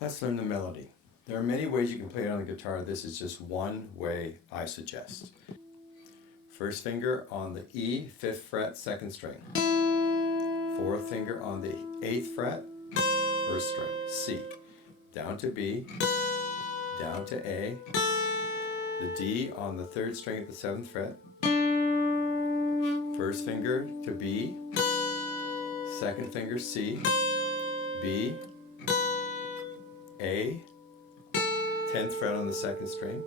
Let's learn the melody. There are many ways you can play it on the guitar. This is just one way I suggest. First finger on the E, 5th fret, 2nd string. 4th finger on the 8th fret, 1st string, C. Down to B, down to A, the D on the 3rd string at the 7th fret, 1st finger to B, 2nd finger C, B, A, 10th fret on the 2nd string,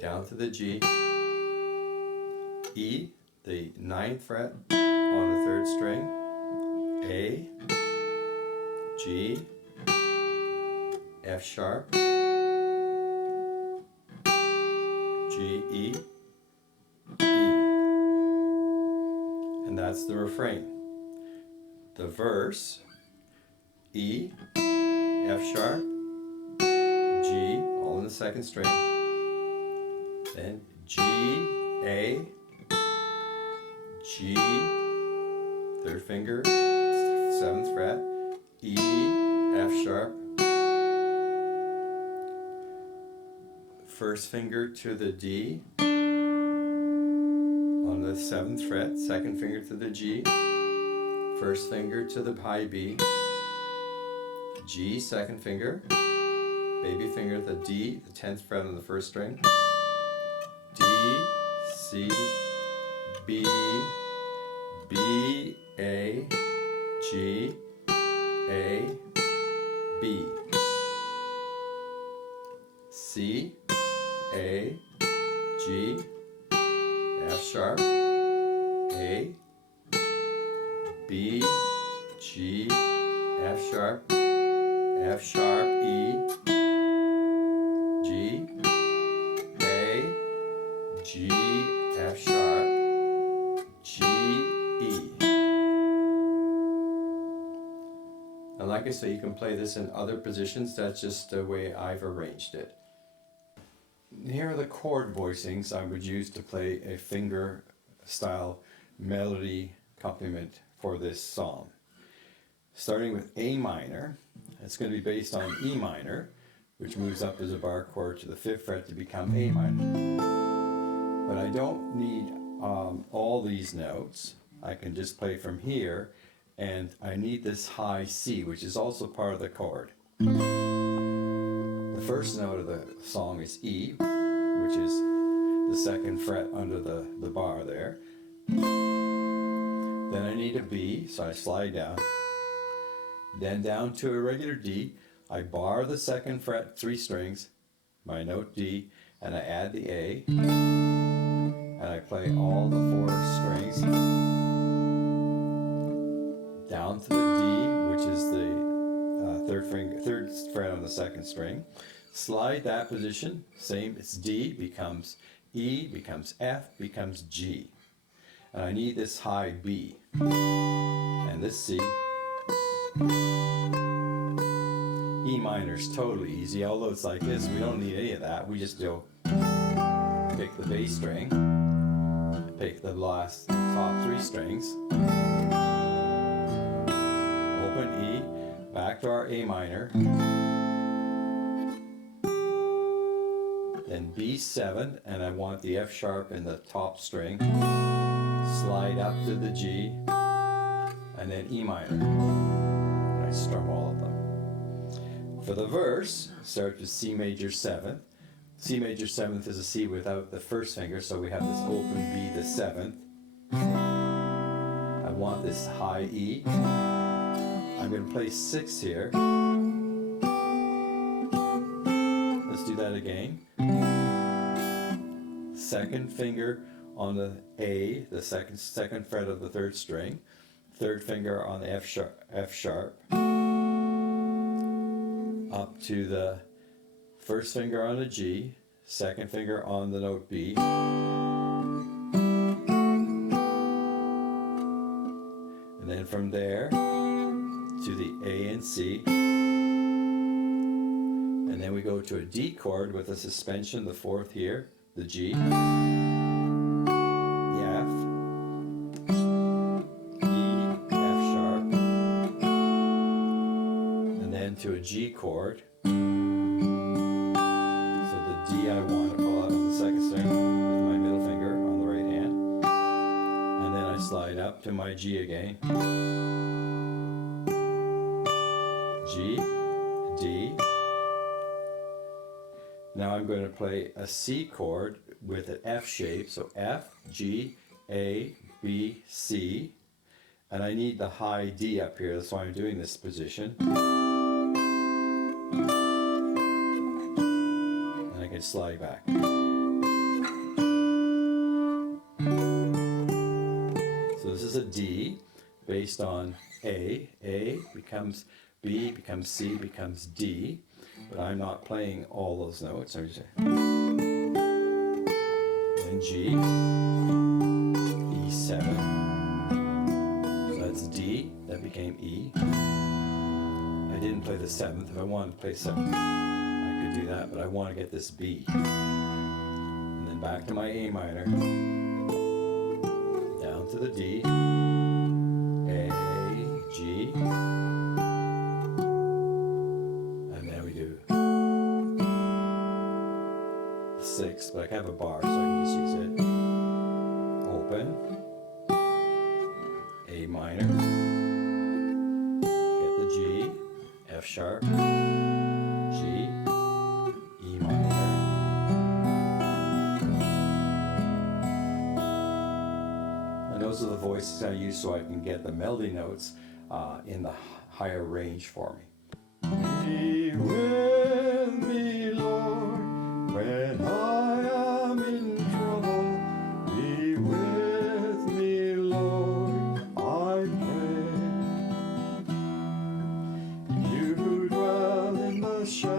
down to the G, E, the 9th fret on the 3rd string, A, G, F sharp, G, E, E. And that's the refrain. The verse, E, F sharp, G, all in the 2nd string, then G, A, G, 3rd finger, 7th fret, E, F sharp, 1st finger to the D on the 7th fret, 2nd finger to the G, 1st finger to the high B, G, 2nd finger, baby finger to the D, the 10th fret on the 1st string, D, C, B, B, A, G, A, B, C, A, G, F sharp, A, B, G, F sharp, F sharp, E, G, A, G, F sharp, G, E. And like I say, you can play this in other positions. That's just the way I've arranged it. Here are the chord voicings I would use to play a finger style melody accompaniment for this psalm. Starting with A minor, it's going to be based on E minor, which moves up as a bar chord to the 5th fret to become A minor. But I don't need all these notes. I can just play from here, and I need this high C, which is also part of the chord. The first note of the song is E, which is the 2nd fret under the bar there. Then I need a B, so I slide down. Then down to a regular D. I bar the 2nd fret, 3 strings, my note D, and I add the A, and I play all the 4 strings down to the D, which is the 3rd fret on the 2nd string. Slide that position, same, it's D, becomes E, becomes F, becomes G. And I need this high B, and this C. E minor is totally easy, although it's like this, we don't need any of that. We just go pick the bass string, pick the last top 3 strings, open E, back to our A minor, then B7, and I want the F sharp in the top string, slide up to the G, and then E minor. I strum all of them. For the verse, start with C major 7th. C major 7th is a C without the 1st finger, so we have this open B, the 7th. I want this high E. I'm going to play 6 here. Let's do that again. 2nd finger on the A, the second fret of the 3rd string. 3rd finger on the F sharp. Up to the 1st finger on the G, 2nd finger on the note B. And then from there to the A and C. And then we go to a D chord with a suspension, the 4th here, the G, the F, E, F sharp, and then to a G chord, D I want to pull out on the second string with my middle finger on the right hand. And then I slide up to my G again. G, D. Now I'm going to play a C chord with an F shape. So F, G, A, B, C. And I need the high D up here. That's why I'm doing this position. And I can slide back. So this is a D based on A. A becomes B, becomes C, becomes D. But I'm not playing all those notes. I'm just then G, E7. So that's D, that became E. I didn't play the seventh. If I wanted to play seventh, I could do that, but I want to get this B. And then back to my A minor, down to the D, A, G, and then we do 6, but I have a bar, so I can just use it. Open, A minor, get the G, F sharp, G, E minor, and those are the voices I use so I can get the melody notes in the higher range for me. Be with me, Lord, when I am in trouble. Be with me, Lord, I pray. You who dwell in the shadow